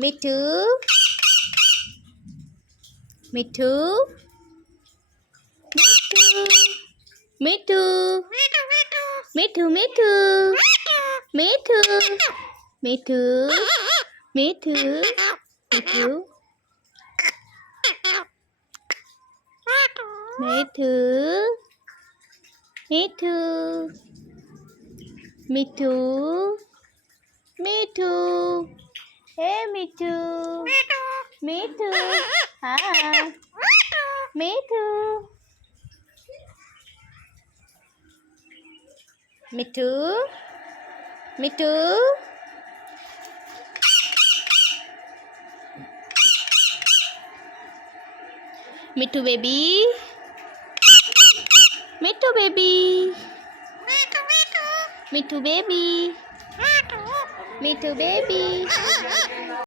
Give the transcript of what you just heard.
মিঠু মিঠু মিঠু মিঠু মিঠু মিঠু মিঠু মিঠু মিঠু মিঠু মিঠু মিঠু মিঠু হে মিঠু মিঠু হ্যাঁ Mithu Mithu Mithu Mithu baby Mithu baby Mithu baby Mithu baby